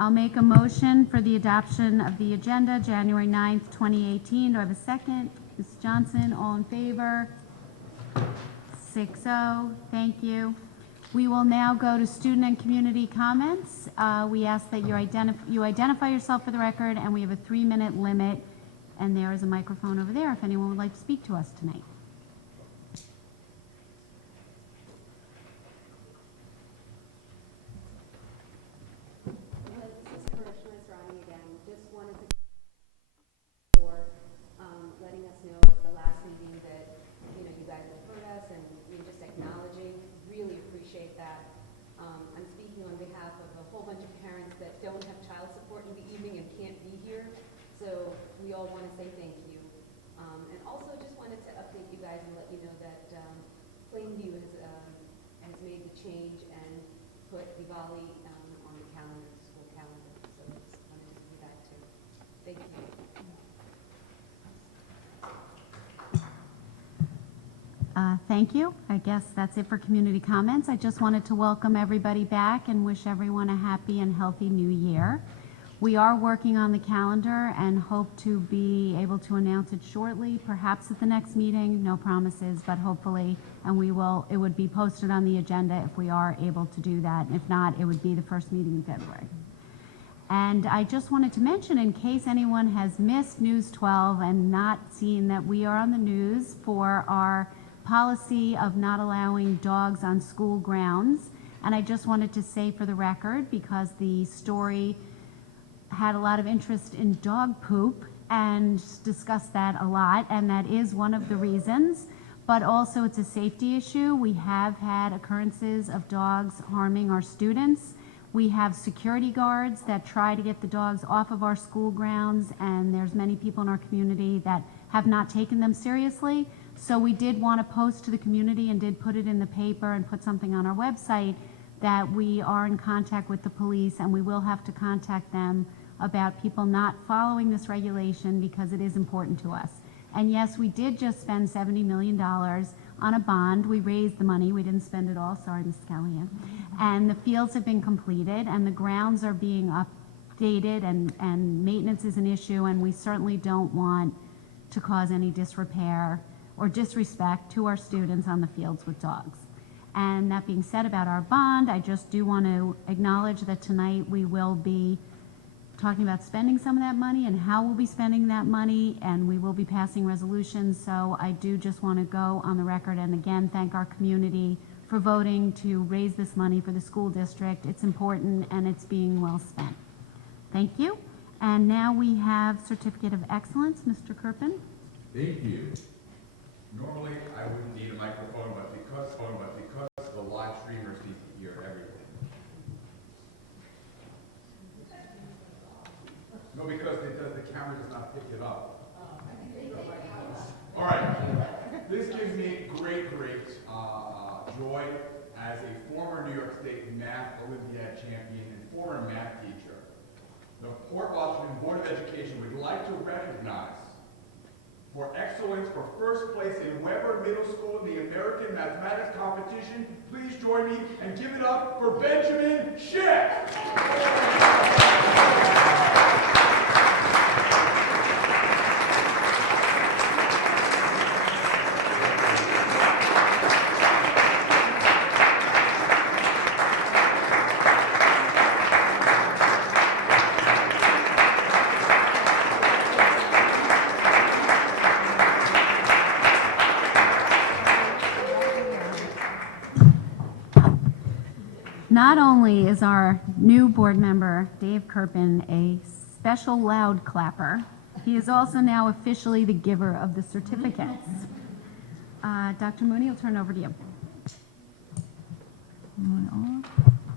I'll make a motion for the adoption of the agenda, January 9th, 2018. Do I have a second? Ms. Johnson, all in favor? 6-0. Thank you. We will now go to student and community comments. We ask that you identify yourself for the record, and we have a 3-minute limit. And there is a microphone over there if anyone would like to speak to us tonight. Letting us know at the last meeting that, you guys have heard us and you're just acknowledging. Really appreciate that. I'm speaking on behalf of a whole bunch of parents that don't have child support in the evening and can't be here. So we all want to say thank you. And also just wanted to update you guys and let you know that Plainview has made the change and put Diwali on the calendar, the school calendar. So just wanted to do that too. Thank you. Thank you. I guess that's it for community comments. I just wanted to welcome everybody back and wish everyone a happy and healthy new year. We are working on the calendar and hope to be able to announce it shortly, perhaps at the next meeting. No promises, but hopefully, and it would be posted on the agenda if we are able to do that. If not, it would be the first meeting in February. And I just wanted to mention, in case anyone has missed News 12 and not seen that we are on the news for our policy of not allowing dogs on school grounds. And I just wanted to say for the record, because the story had a lot of interest in dog poop and discussed that a lot, and that is one of the reasons, but also it's a safety issue. We have had occurrences of dogs harming our students. We have security guards that try to get the dogs off of our school grounds, and there's many people in our community that have not taken them seriously. So we did want to post to the community and did put it in the paper and put something on our website that we are in contact with the police, and we will have to contact them about people not following this regulation because it is important to us. And yes, we did just spend $70 million on a bond. We raised the money. We didn't spend it all. Sorry, Mrs. Callahan. And the fields have been completed and the grounds are being updated, and maintenance is an issue, and we certainly don't want to cause any disrepair or disrespect to our students on the fields with dogs. And that being said about our bond, I just do want to acknowledge that tonight we will be talking about spending some of that money and how we'll be spending that money, and we will be passing resolutions. So I do just want to go on the record and again thank our community for voting to raise this money for the school district. It's important and it's being well spent. Thank you. And now we have Certificate of Excellence, Mr. Kirpin. Thank you. Normally, I wouldn't need a microphone, but because the live streamers need to hear everything. No, because the camera does not pick it up. All right. This gives me great joy as a former New York State Math Olympiad champion and former math teacher. The Port Washington Board of Education would like to recognize for excellence for first place in Weber Middle School in the American Mathematics Competition. Please join me and give it up for Benjamin Schick. Not only is our new board member, Dave Kirpin, a special loud clapper, he is also now officially the giver of the certificates. Dr. Mooney, I'll turn it over to you.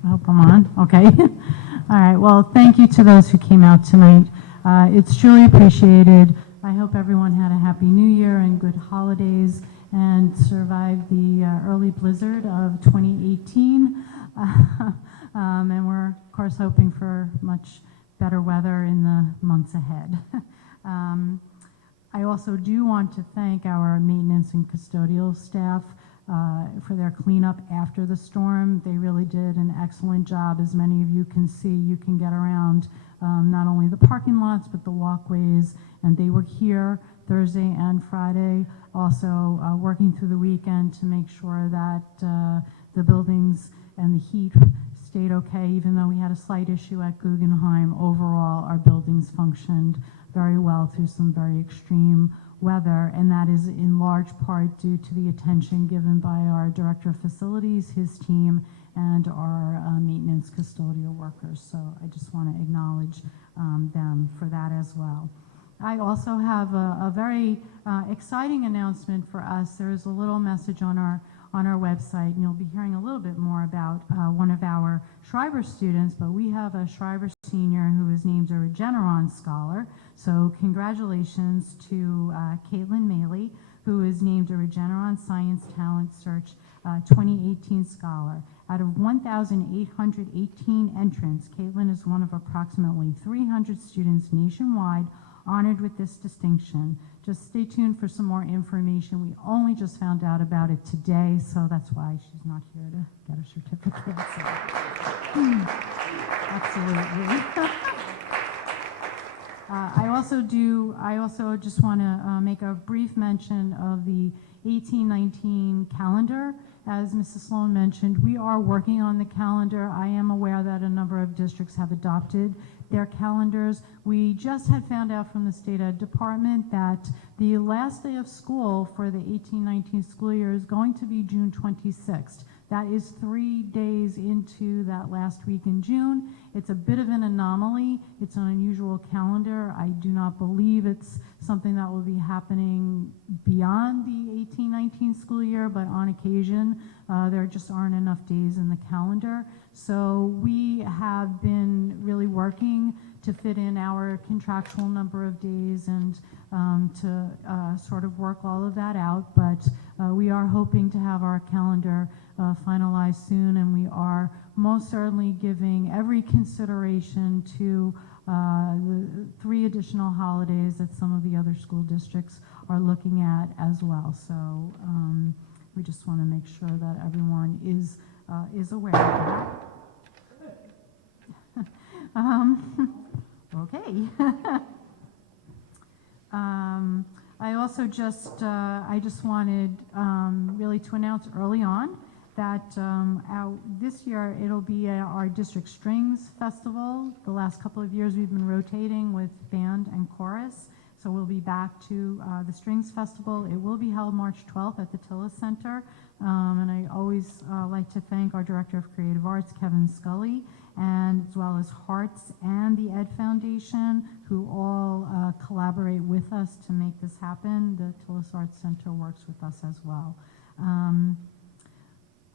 I hope I'm on. Okay. All right. Well, thank you to those who came out tonight. It's truly appreciated. I hope everyone had a happy new year and good holidays and survived the early blizzard of 2018. And we're, of course, hoping for much better weather in the months ahead. I also do want to thank our maintenance and custodial staff. for their cleanup after the storm. They really did an excellent job. As many of you can see, you can get around not only the parking lots, but the walkways, and they were here Thursday and Friday, also working through the weekend to make sure that the buildings and the heat stayed okay. Even though we had a slight issue at Guggenheim, overall our buildings functioned very well through some very extreme weather, and that is in large part due to the attention given by our Director of Facilities, his team, and our maintenance custodial workers. So I just want to acknowledge them for that as well. I also have a very exciting announcement for us. There is a little message on our website, and you'll be hearing a little bit more about one of our Schreiber students, but we have a Schreiber senior who is named a Regeneron Scholar. So congratulations to Caitlin Maley, who is named a Regeneron Science Talent Search 2018 Scholar. Out of 1,818 entrants, Caitlin is one of approximately 300 students nationwide honored with this distinction. Just stay tuned for some more information. We only just found out about it today, so that's why she's not here to get a certificate. So. Absolutely. I also just want to make a brief mention of the 1819 calendar. As Mrs. Sloan mentioned, we are working on the calendar. I am aware that a number of districts have adopted their calendars. We just had found out from the State Ed Department that the last day of school for the 1819 school year is going to be June 26th. That is 3 days into that last week in June. It's a bit of an anomaly. It's an unusual calendar. I do not believe it's something that will be happening beyond the 1819 school year, but on occasion, there just aren't enough days in the calendar. So we have been really working to fit in our contractual number of days and to sort of work all of that out. But we are hoping to have our calendar finalized soon, and we are most certainly giving every consideration to the 3 additional holidays that some of the other school districts are looking at as well. So we just want to make sure that everyone is aware of that. Okay. I also just wanted really to announce early on that this year it'll be our District Strings Festival. The last couple of years we've been rotating with band and chorus, so we'll be back to the Strings Festival. It will be held March 12th at the Tillis Center, and I always like to thank our Director of Creative Arts, Kevin Scully, and as well as Hearts and the Ed Foundation, who all collaborate with us to make this happen. The Tillis Arts Center works with us as well.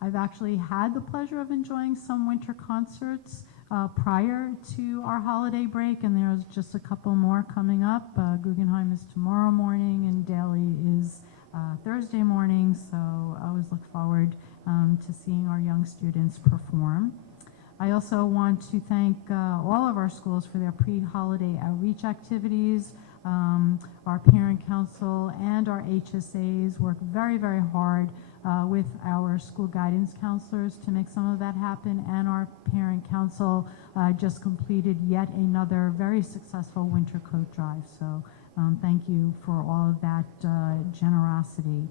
I've actually had the pleasure of enjoying some winter concerts prior to our holiday break, and there's just a couple more coming up. Guggenheim is tomorrow morning, and Daly is Thursday morning, so I always look forward to seeing our young students perform. I also want to thank all of our schools for their pre-holiday outreach activities. Our parent council and our HSAs work very, very hard with our school guidance counselors to make some of that happen, and our parent council just completed yet another very successful winter coat drive. So thank you for all of that generosity.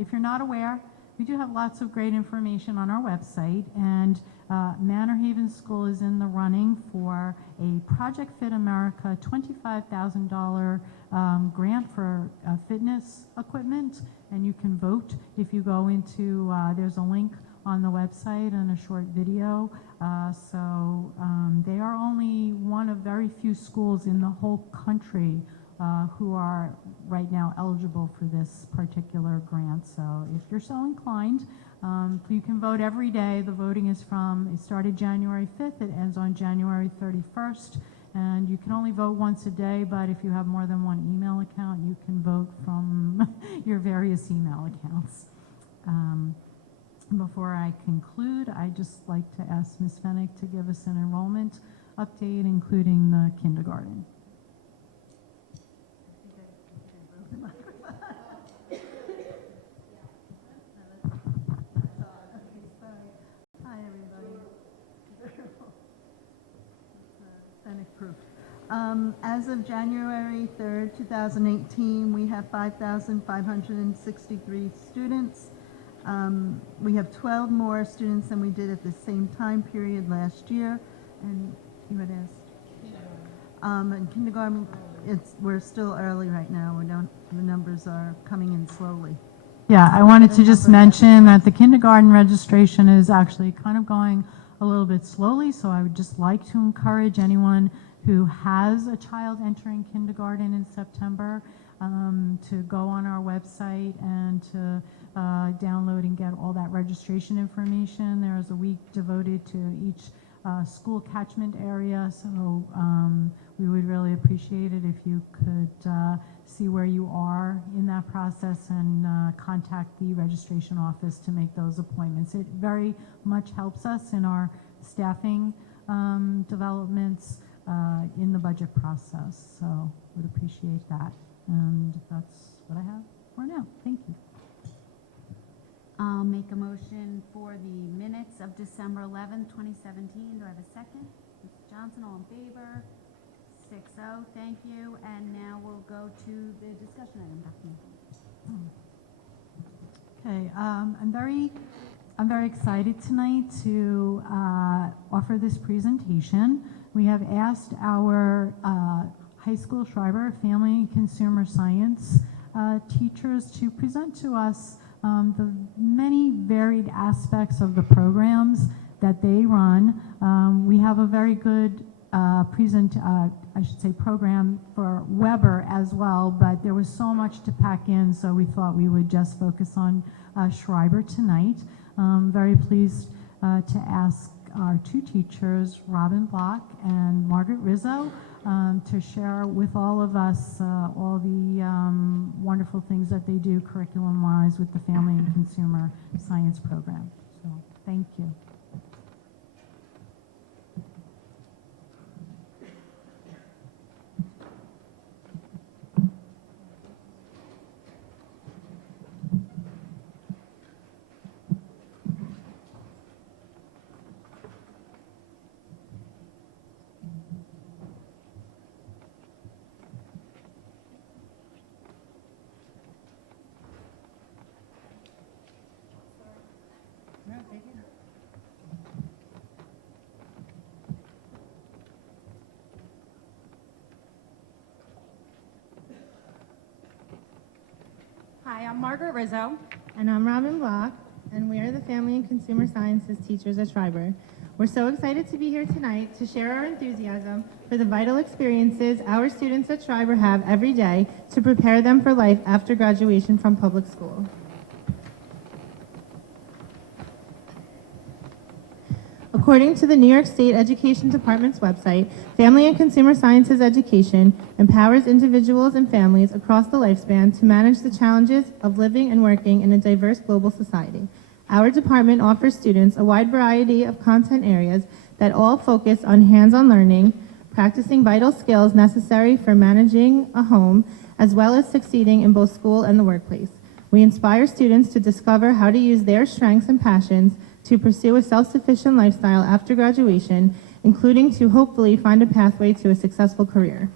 If you're not aware, we do have lots of great information on our website, and Manor Haven School is in the running for a Project Fit America $25,000 grant for fitness equipment, and you can vote if you go into, there's a link on the website and a short video. So they are only one of very few schools in the whole country who are right now eligible for this particular grant. So if you're so inclined, you can vote every day. The voting is it started January 5th, it ends on January 31st, and you can only vote once a day, but if you have more than one email account, you can vote from your various email accounts. Before I conclude, I'd just like to ask Ms. Fennick to give us an enrollment update, including the kindergarten. Approved. As of January 3rd, 2018, we have 5,563 students. We have 12 more students than we did at the same time period last year. And you had asked? In kindergarten, we're still early right now. The numbers are coming in slowly. Yeah, I wanted to just mention that the kindergarten registration is actually kind of going a little bit slowly, so I would just like to encourage anyone who has a child entering kindergarten in September to go on our website and to download and get all that registration information. There is a week devoted to each school catchment area, so we would really appreciate it if you could see where you are in that process and contact the registration office to make those appointments. It very much helps us in our staffing developments in the budget process, so would appreciate that. And that's what I have for now. Thank you. I'll make a motion for the minutes of December 11th, 2017. Do I have a second? Mr. Johnson, all in favor? 6-0, thank you. And now we'll go to the discussion item, Daphne. Okay, I'm very excited tonight to offer this presentation. We have asked our high school Schreiber Family and Consumer Science teachers to present to us the many varied aspects of the programs that they run. We have a very good program for Weber as well, but there was so much to pack in, so we thought we would just focus on Schreiber tonight. Very pleased to ask our two teachers, Robin Block and Margaret Rizzo, to share with all of us all the wonderful things that they do curriculum-wise with the Family and Consumer Science program. So, thank you. Hi, I'm Margaret Rizzo. And I'm Robin Block, and we are the Family and Consumer Sciences teachers at Schreiber. We're so excited to be here tonight to share our enthusiasm for the vital experiences our students at Schreiber have every day to prepare them for life after graduation from public school. According to the New York State Education Department's website, Family and Consumer Sciences education empowers individuals and families across the lifespan to manage the challenges of living and working in a diverse global society. Our department offers students a wide variety of content areas that all focus on hands-on learning, practicing vital skills necessary for managing a home, as well as succeeding in both school and the workplace. We inspire students to discover how to use their strengths and passions to pursue a self-sufficient lifestyle after graduation, including to hopefully find a pathway to a successful career.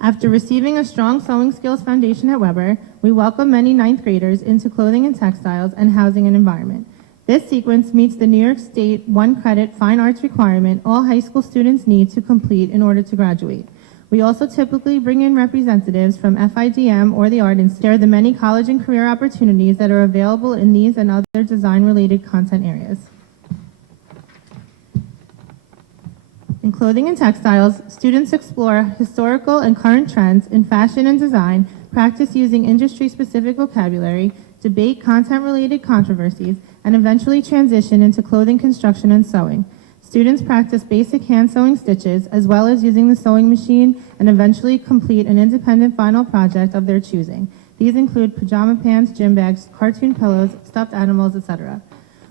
After receiving a strong sewing skills foundation at Weber, we welcome many ninth graders into clothing and textiles and housing and environment. This sequence meets the New York State one-credit fine arts requirement all high school students need to complete in order to graduate. We also typically bring in representatives from FIDM or the Art and share the many college and career opportunities that are available in these and other design-related content areas. In clothing and textiles, students explore historical and current trends in fashion and design, practice using industry-specific vocabulary, debate content-related controversies, and eventually transition into clothing construction and sewing. Students practice basic hand sewing stitches as well as using the sewing machine and eventually complete an independent final project of their choosing. These include pajama pants, gym bags, cartoon pillows, stuffed animals, etc.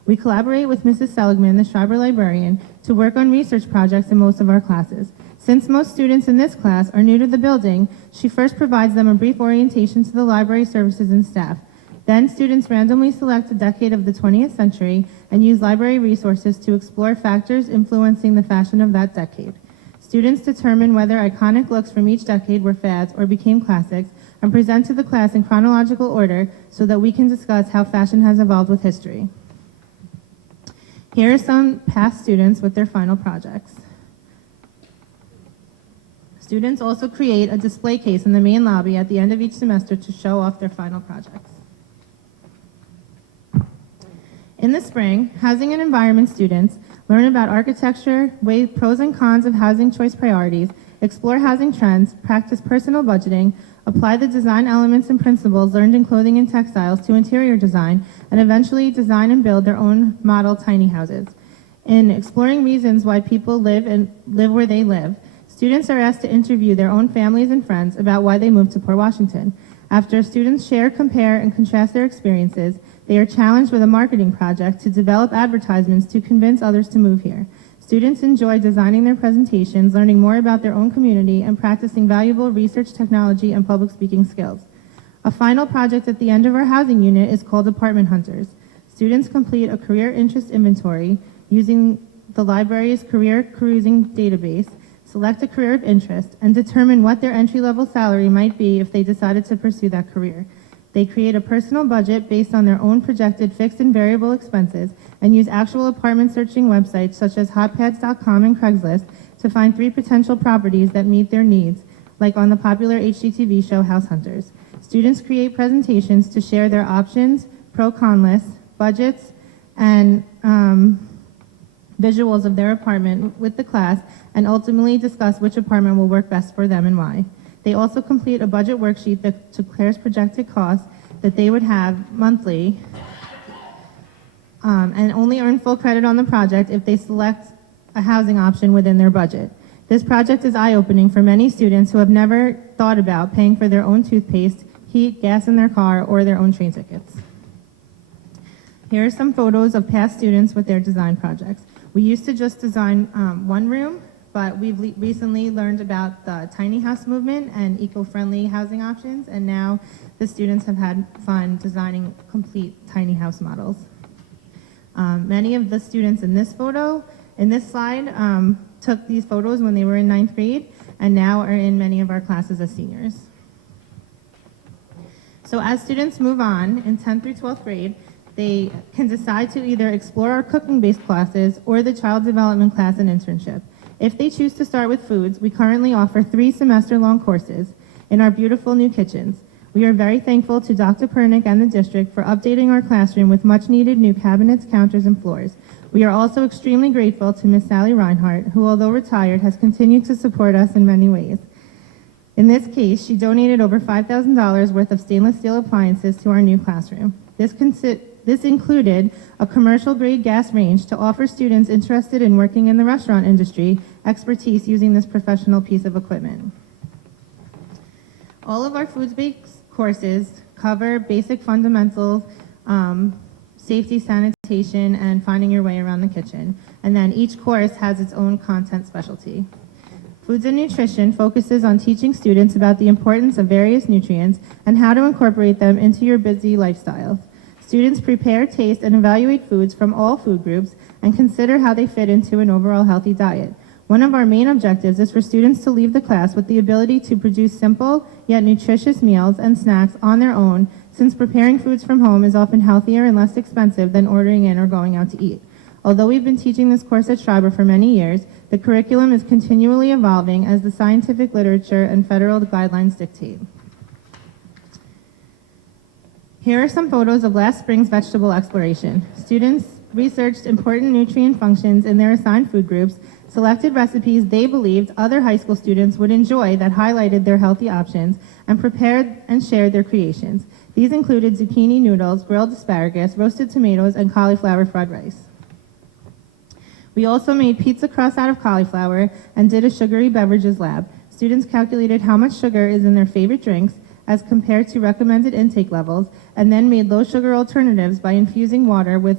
We collaborate with Mrs. Seligman, the Schreiber librarian, to work on research projects in most of our classes. Since most students in this class are new to the building, she first provides them a brief orientation to the library services and staff. Then students randomly select a decade of the 20th century and use library resources to explore factors influencing the fashion of that decade. Students determine whether iconic looks from each decade were fads or became classics and present to the class in chronological order so that we can discuss how fashion has evolved with history. Here are some past students with their final projects. Students also create a display case in the main lobby at the end of each semester to show off their final projects. In the spring, housing and environment students learn about architecture, weigh pros and cons of housing choice priorities, explore housing trends, practice personal budgeting, apply the design elements and principles learned in clothing and textiles to interior design, and eventually design and build their own model tiny houses. In exploring reasons why people live where they live, students are asked to interview their own families and friends about why they moved to Port Washington. After students share, compare, and contrast their experiences, they are challenged with a marketing project to develop advertisements to convince others to move here. Students enjoy designing their presentations, learning more about their own community, and practicing valuable research, technology, and public speaking skills. A final project at the end of our housing unit is called Apartment Hunters. Students complete a career interest inventory using the library's career cruising database, select a career of interest, and determine what their entry-level salary might be if they decided to pursue that career. They create a personal budget based on their own projected fixed and variable expenses and use actual apartment searching websites such as hotpads.com and Craigslist to find 3 potential properties that meet their needs, like on the popular HGTV show House Hunters. Students create presentations to share their options, pro-con lists, budgets, and visuals of their apartment with the class, and ultimately discuss which apartment will work best for them and why. They also complete a budget worksheet that declares projected costs that they would have monthly, and only earn full credit on the project if they select a housing option within their budget. This project is eye-opening for many students who have never thought about paying for their own toothpaste, heat, gas in their car, or their own train tickets. Here are some photos of past students with their design projects. We used to just design one room, but we've recently learned about the tiny house movement and eco-friendly housing options, and now the students have had fun designing complete tiny house models. Many of the students in this slide, took these photos when they were in 9th grade, and now are in many of our classes as seniors. So as students move on in 10th through 12th grade, they can decide to either explore our cooking-based classes or the child development class and internship. If they choose to start with foods, we currently offer 3 semester-long courses in our beautiful new kitchens. We are very thankful to Dr. Pernick and the district for updating our classroom with much-needed new cabinets, counters, and floors. We are also extremely grateful to Miss Sally Reinhardt, who, although retired, has continued to support us in many ways. In this case, she donated over $5,000 worth of stainless steel appliances to our new classroom. This included a commercial-grade gas range to offer students interested in working in the restaurant industry expertise using this professional piece of equipment. All of our foods-based courses cover basic fundamentals, safety, sanitation, and finding your way around the kitchen. And then each course has its own content specialty. Foods and Nutrition focuses on teaching students about the importance of various nutrients and how to incorporate them into your busy lifestyles. Students prepare, taste, and evaluate foods from all food groups and consider how they fit into an overall healthy diet. One of our main objectives is for students to leave the class with the ability to produce simple yet nutritious meals and snacks on their own, since preparing foods from home is often healthier and less expensive than ordering in or going out to eat. Although we've been teaching this course at Schreiber for many years, the curriculum is continually evolving as the scientific literature and federal guidelines dictate. Here are some photos of last spring's vegetable exploration. Students researched important nutrient functions in their assigned food groups, selected recipes they believed other high school students would enjoy that highlighted their healthy options, and prepared and shared their creations. These included zucchini noodles, grilled asparagus, roasted tomatoes, and cauliflower fried rice. We also made pizza crust out of cauliflower and did a sugary beverages lab. Students calculated how much sugar is in their favorite drinks as compared to recommended intake levels, and then made low sugar alternatives by infusing water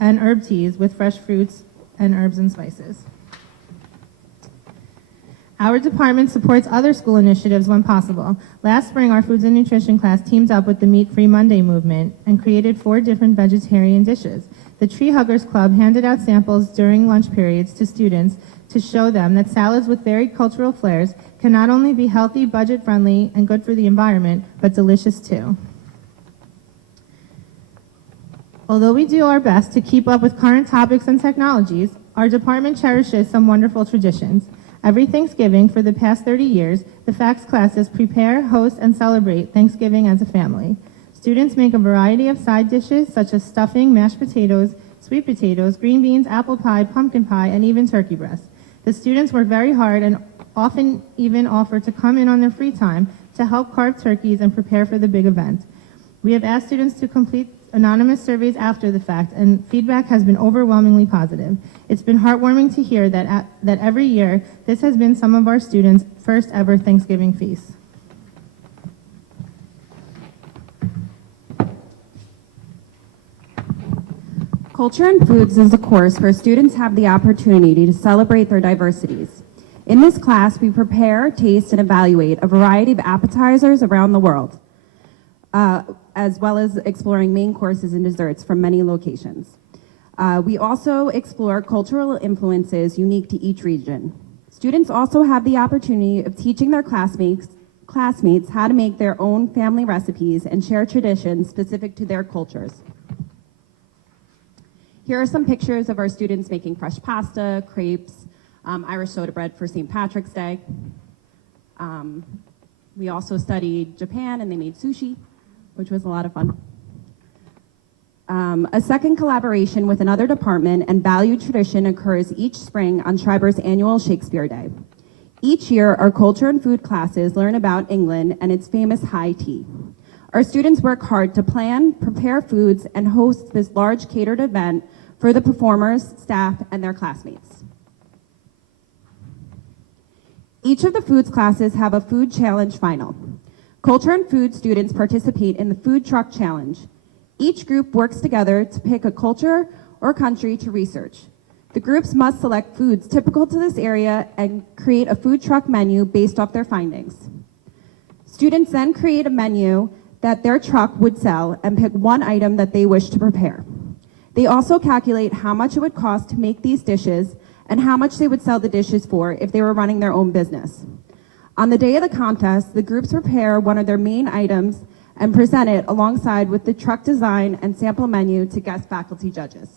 and herb teas with fresh fruits and herbs and spices. Our department supports other school initiatives when possible. Last spring, our foods and nutrition class teamed up with the Meat Free Monday movement and created 4 different vegetarian dishes. The Tree Huggers Club handed out samples during lunch periods to students to show them that salads with varied cultural flares can not only be healthy, budget-friendly, and good for the environment, but delicious too. Although we do our best to keep up with current topics and technologies, our department cherishes some wonderful traditions. Every Thanksgiving for the past 30 years, the FACS classes prepare, host, and celebrate Thanksgiving as a family. Students make a variety of side dishes such as stuffing, mashed potatoes, sweet potatoes, green beans, apple pie, pumpkin pie, and even turkey breast. The students work very hard and often even offer to come in on their free time to help carve turkeys and prepare for the big event. We have asked students to complete anonymous surveys after the fact, and feedback has been overwhelmingly positive. It's been heartwarming to hear that every year this has been some of our students' first ever Thanksgiving feast. Culture and Foods is a course where students have the opportunity to celebrate their diversities. In this class, we prepare, taste, and evaluate a variety of appetizers around the world, as well as exploring main courses and desserts from many locations. We also explore cultural influences unique to each region. Students also have the opportunity of teaching their classmates how to make their own family recipes and share traditions specific to their cultures. Here are some pictures of our students making fresh pasta, crepes, Irish soda bread for St. Patrick's Day. We also studied Japan and they made sushi, which was a lot of fun. A second collaboration with another department and valued tradition occurs each spring on Schreiber's annual Shakespeare Day. Each year, our culture and food classes learn about England and its famous high tea. Our students work hard to plan, prepare foods, and host this large catered event for the performers, staff, and their classmates. Each of the foods classes have a food challenge final. Culture and food students participate in the food truck challenge. Each group works together to pick a culture or country to research. The groups must select foods typical to this area and create a food truck menu based off their findings. Students then create a menu that their truck would sell and pick one item that they wish to prepare. They also calculate how much it would cost to make these dishes and how much they would sell the dishes for if they were running their own business. On the day of the contest, the groups prepare one of their main items and present it alongside with the truck design and sample menu to guest faculty judges.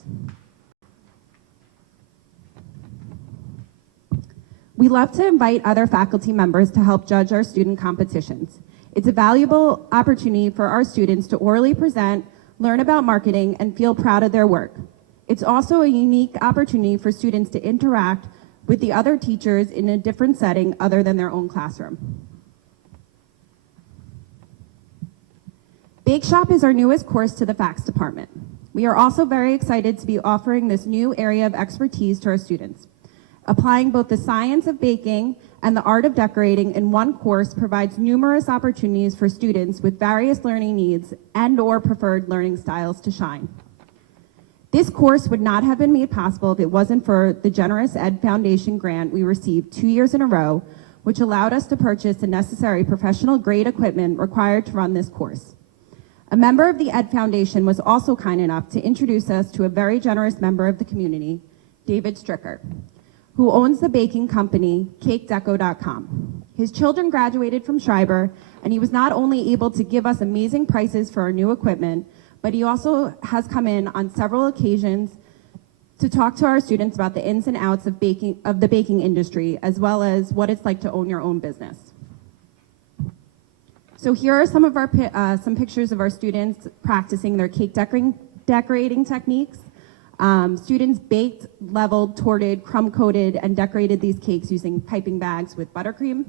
We love to invite other faculty members to help judge our student competitions. It's a valuable opportunity for our students to orally present, learn about marketing, and feel proud of their work. It's also a unique opportunity for students to interact with the other teachers in a different setting other than their own classroom. Bake Shop is our newest course to the FACS department. We are also very excited to be offering this new area of expertise to our students. Applying both the science of baking and the art of decorating in one course provides numerous opportunities for students with various learning needs and/or preferred learning styles to shine. This course would not have been made possible if it wasn't for the generous Ed Foundation grant we received 2 years in a row, which allowed us to purchase the necessary professional grade equipment required to run this course. A member of the Ed Foundation was also kind enough to introduce us to a very generous member of the community, David Stricker, who owns the baking company CakeDeco.com. His children graduated from Schreiber, and he was not only able to give us amazing prices for our new equipment, but he also has come in on several occasions to talk to our students about the ins and outs of the baking industry, as well as what it's like to own your own business. So here are some of our some pictures of our students practicing their cake decorating techniques. Students baked, leveled, torted, crumb-coated, and decorated these cakes using piping bags with buttercream.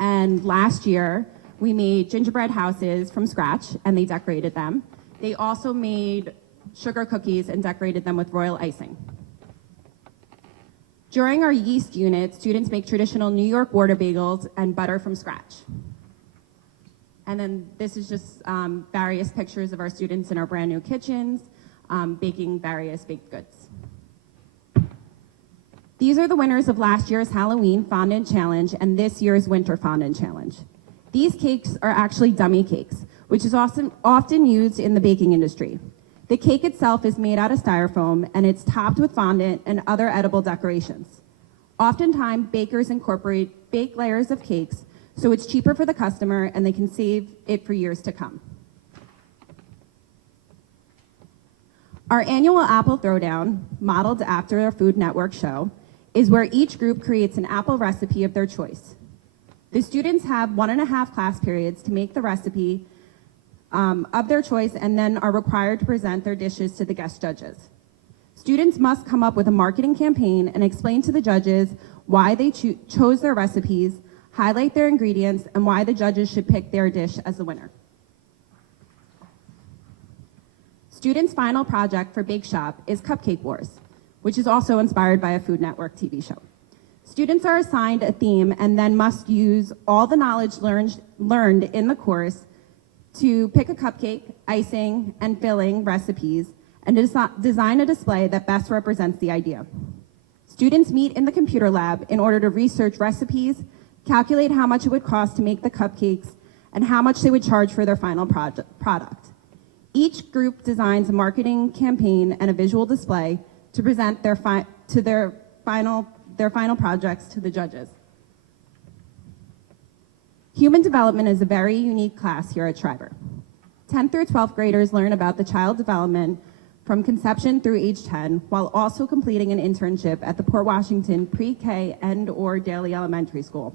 And last year, we made gingerbread houses from scratch, and they decorated them. They also made sugar cookies and decorated them with royal icing. During our yeast unit, students make traditional New York water bagels and butter from scratch. And then this is just various pictures of our students in our brand new kitchens, baking various baked goods. These are the winners of last year's Halloween Fondant Challenge and this year's Winter Fondant Challenge. These cakes are actually dummy cakes, which is often used in the baking industry. The cake itself is made out of styrofoam and it's topped with fondant and other edible decorations. Oftentimes, bakers incorporate baked layers of cakes so it's cheaper for the customer and they can save it for years to come. Our annual Apple Throwdown, modeled after our Food Network show, is where each group creates an apple recipe of their choice. The students have 1.5 class periods to make the recipe of their choice and then are required to present their dishes to the guest judges. Students must come up with a marketing campaign and explain to the judges why they chose their recipes, highlight their ingredients, and why the judges should pick their dish as the winner. Students' final project for Bake Shop is Cupcake Wars, which is also inspired by a Food Network TV show. Students are assigned a theme and then must use all the knowledge learned in the course to pick a cupcake, icing, and filling recipes and design a display that best represents the idea. Students meet in the computer lab in order to research recipes, calculate how much it would cost to make the cupcakes, and how much they would charge for their final product. Each group designs a marketing campaign and a visual display to present their final projects to the judges. Human development is a very unique class here at Schreiber. 10th through 12th graders learn about the child development from conception through age 10, while also completing an internship at the Port Washington Pre-K and/or Daly Elementary School.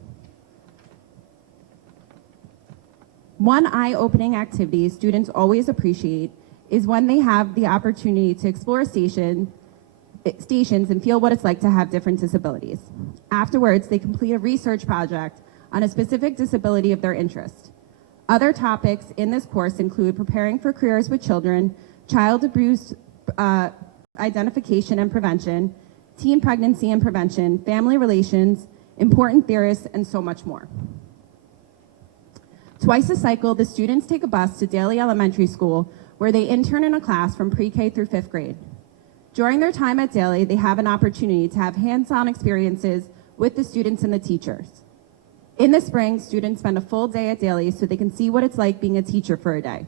One eye-opening activity students always appreciate is when they have the opportunity to explore stations and feel what it's like to have different disabilities. Afterwards, they complete a research project on a specific disability of their interest. Other topics in this course include preparing for careers with children, child abuse identification and prevention, teen pregnancy and prevention, family relations, important theorists, and so much more. Twice a cycle, the students take a bus to Daly Elementary School, where they intern in a class from pre-K through 5th grade. During their time at Daly, they have an opportunity to have hands-on experiences with the students and the teachers. In the spring, students spend a full day at Daly so they can see what it's like being a teacher for a day.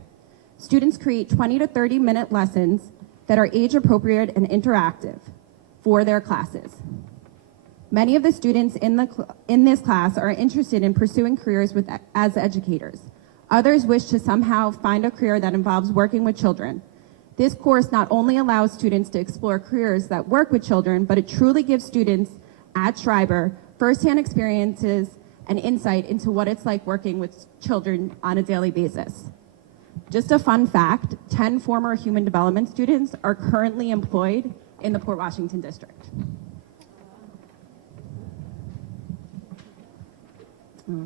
Students create 20 to 30-minute lessons that are age-appropriate and interactive for their classes. Many of the students in this class are interested in pursuing careers as educators. Others wish to somehow find a career that involves working with children. This course not only allows students to explore careers that work with children, but it truly gives students at Schreiber firsthand experiences and insight into what it's like working with children on a daily basis. Just a fun fact, 10 former human development students are currently employed in the Port Washington district. Where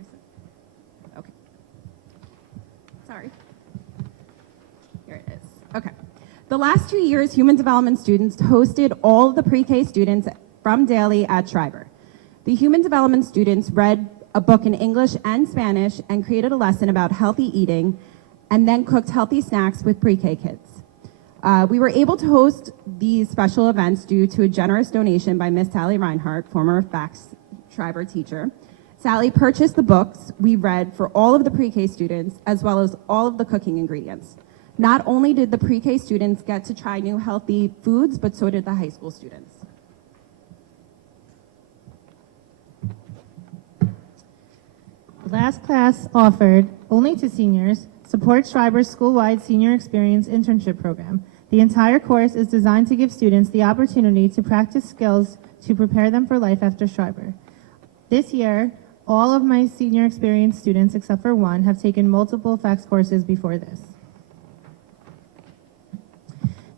is it? Okay. Sorry. Here it is. Okay. The last 2 years, human development students hosted all of the pre-K students from Daly at Schreiber. The human development students read a book in English and Spanish and created a lesson about healthy eating and then cooked healthy snacks with pre-K kids. We were able to host these special events due to a generous donation by Miss Sally Reinhardt, former FACS Schreiber teacher. Sally purchased the books we read for all of the pre-K students as well as all of the cooking ingredients. Not only did the pre-K students get to try new healthy foods, but so did the high school students. The last class offered only to seniors supports Schreiber's school-wide senior experience internship program. The entire course is designed to give students the opportunity to practice skills to prepare them for life after Schreiber. This year, all of my senior experience students, except for one, have taken multiple FACS courses before this.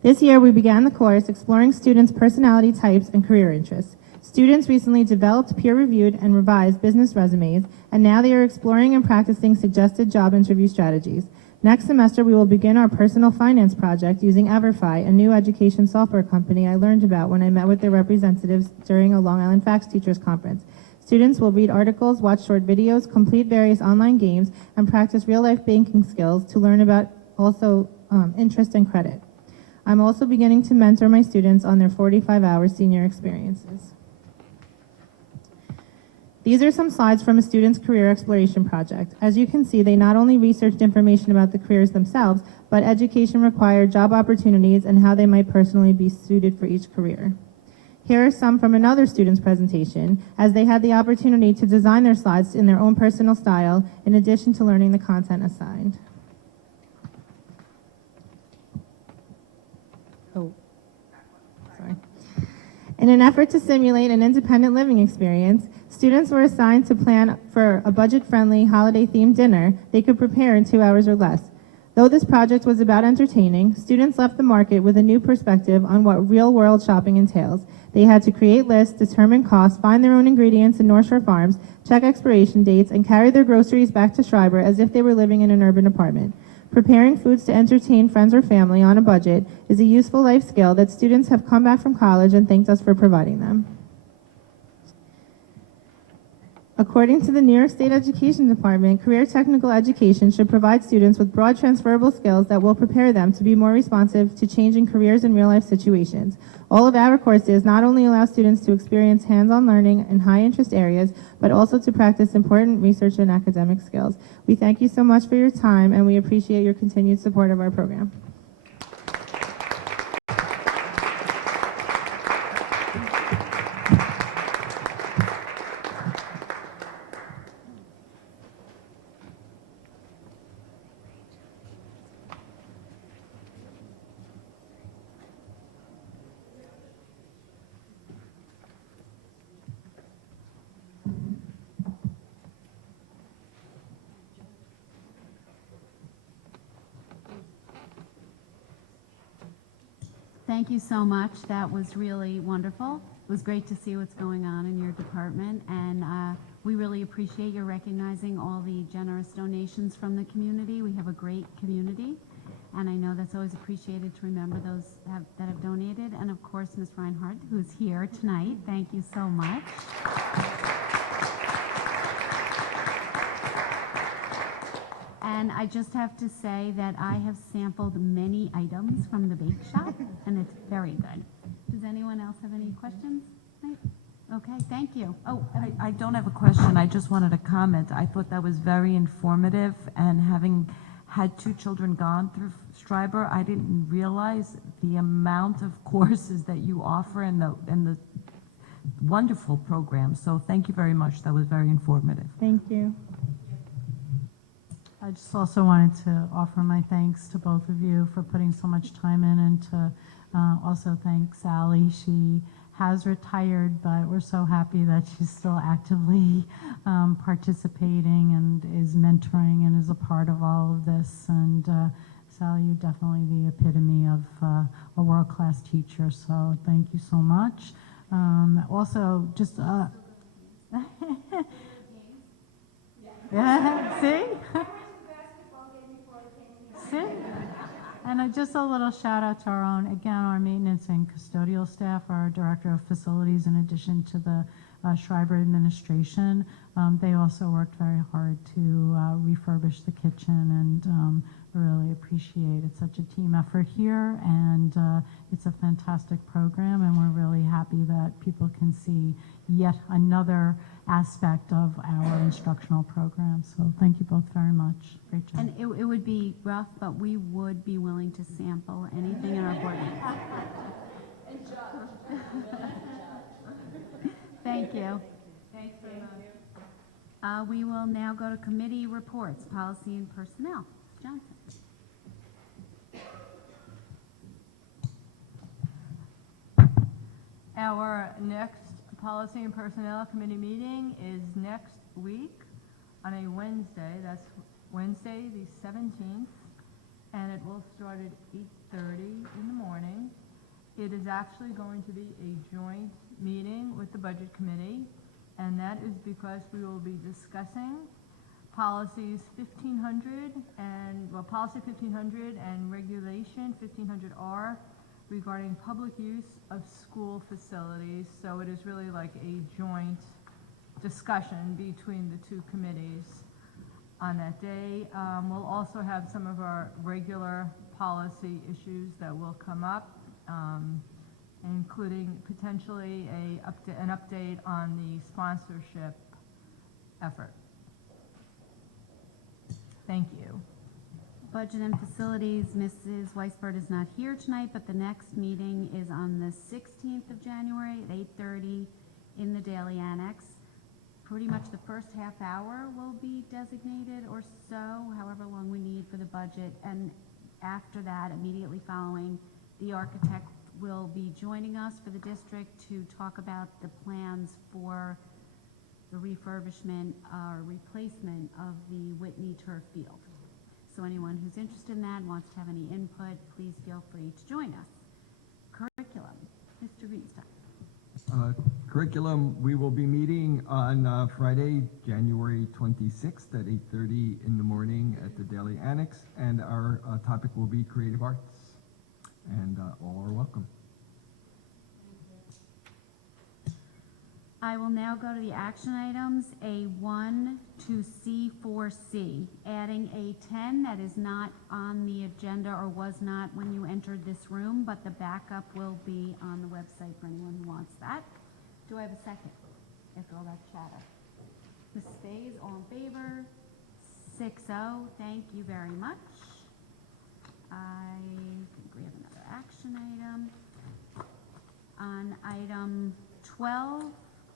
This year, we began the course exploring students' personality types and career interests. Students recently developed peer-reviewed and revised business resumes, and now they are exploring and practicing suggested job interview strategies. Next semester, we will begin our personal finance project using Everfi, a new education software company I learned about when I met with their representatives during a Long Island FACS Teachers Conference. Students will read articles, watch short videos, complete various online games, and practice real-life banking skills to learn about also interest and credit. I'm also beginning to mentor my students on their 45-hour senior experiences. These are some slides from a student's career exploration project. As you can see, they not only researched information about the careers themselves, but education required job opportunities and how they might personally be suited for each career. Here are some from another student's presentation, as they had the opportunity to design their slides in their own personal style, in addition to learning the content assigned. Oh, sorry. In an effort to simulate an independent living experience, students were assigned to plan for a budget-friendly, holiday-themed dinner they could prepare in 2 hours or less. Though this project was about entertaining, students left the market with a new perspective on what real-world shopping entails. They had to create lists, determine costs, find their own ingredients in North Shore Farms, check expiration dates, and carry their groceries back to Schreiber as if they were living in an urban apartment. Preparing foods to entertain friends or family on a budget is a useful life skill that students have come back from college and thanked us for providing them. According to the New York State Education Department, career technical education should provide students with broad transferable skills that will prepare them to be more responsive to changing careers and real-life situations. All of our courses not only allow students to experience hands-on learning in high-interest areas, but also to practice important research and academic skills. We thank you so much for your time, and we appreciate your continued support of our program. Thank you so much. That was really wonderful. It was great to see what's going on in your department, and we really appreciate your recognizing all the generous donations from the community. We have a great community, and I know that's always appreciated to remember those that have donated. And of course, Ms. Reinhardt, who's here tonight. Thank you so much. And I just have to say that I have sampled many items from the bake shop, and it's very good. Does anyone else have any questions? Right? Okay, thank you. Oh, I don't have a question. I just wanted to comment. I thought that was very informative, and having had 2 children gone through Schreiber, I didn't realize the amount of courses that you offer and the wonderful program. So thank you very much. That was very informative. Thank you. I just also wanted to offer my thanks to both of you for putting so much time in, and to also thank Sally. She has retired, but we're so happy that she's still actively participating and is mentoring and is a part of all of this. And Sally, you're definitely the epitome of a world-class teacher, so thank you so much. Also, just yeah, see? See? And just a little shout out to our own, again, our maintenance and custodial staff, our director of facilities, in addition to the Schreiber administration. They also worked very hard to refurbish the kitchen, and really appreciate it. Such a team effort here, and it's a fantastic program, and we're really happy that people can see yet another aspect of our instructional program. So thank you both very much. Great job. and it would be rough, but we would be willing to sample anything in our board meeting. Thank you. Thanks very much. We will now go to committee reports, policy and personnel. Johnson. Our next Policy and Personnel Committee meeting is next week on a Wednesday. That's Wednesday the 17th, and it will start at 8:30 in the morning. It is actually going to be a joint meeting with the Budget Committee, and that is because we will be discussing policies 1500 and, well, policy 1500 and regulation 1500R regarding public use of school facilities. So it is really like a joint discussion between the 2 committees on that day. We'll also have some of our regular policy issues that will come up, including potentially an update on the sponsorship effort. Thank you. Budget and Facilities, Mrs. Weisbord is not here tonight, but the next meeting is on the 16th of January at 8:30 in the Daily Annex. Pretty much the first half hour will be designated or so, however long we need for the budget. And after that, immediately following, the architect will be joining us for the district to talk about the plans for the refurbishment or replacement of the Whitney turf field. So anyone who's interested in that and wants to have any input, please feel free to join us. Curriculum, Mr. Greenstein. Curriculum, we will be meeting on Friday, January 26th at 8:30 in the morning at the Daily Annex, and our topic will be creative arts, and all are welcome. I will now go to the action items, A1 to C4C, adding A10 that is not on the agenda or was not when you entered this room, but the backup will be on the website for anyone who wants that. Do I have a second after all that chatter? Mrs. Fays, all in favor? 6-0, thank you very much. I think we have another action item. On item 12,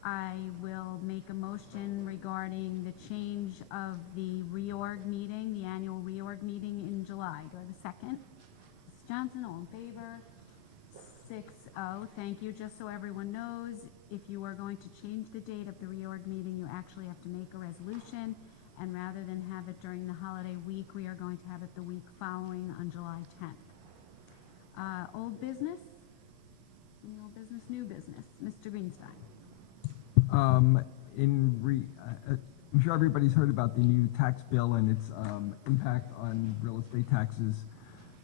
I will make a motion regarding the change of the reorg meeting, the annual reorg meeting in July. Do I have a second? Mrs. Johnson, all in favor? 6-0, thank you. Just so everyone knows, if you are going to change the date of the reorg meeting, you actually have to make a resolution, and rather than have it during the holiday week, we are going to have it the week following on July 10th. Old business? Old business, new business. Mr. Greenstein. I'm sure everybody's heard about the new tax bill and its impact on real estate taxes.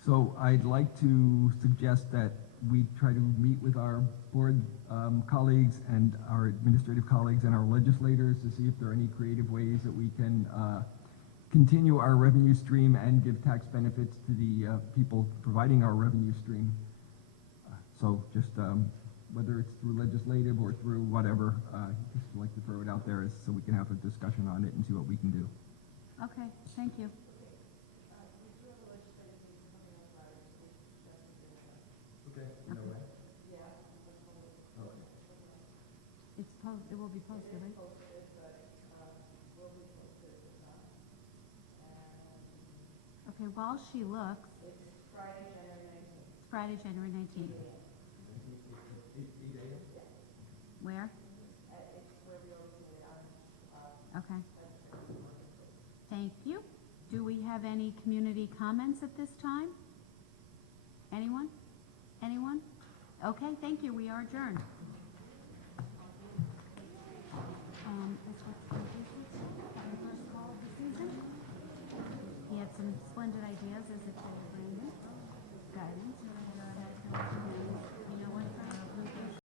So I'd like to suggest that we try to meet with our board colleagues and our administrative colleagues and our legislators to see if there are any creative ways that we can continue our revenue stream and give tax benefits to the people providing our revenue stream. So just whether it's through legislative or through whatever, just like to throw it out there so we can have a discussion on it and see what we can do. Okay, thank you. Okay, no way. It will be posted, right? Okay, while she looks. It's Friday, January 19th. Where? Okay. Thank you. Do we have any community comments at this time? Anyone? Anyone? Okay, thank you. We are adjourned. That's what's the first call of the season. He had some splendid ideas as it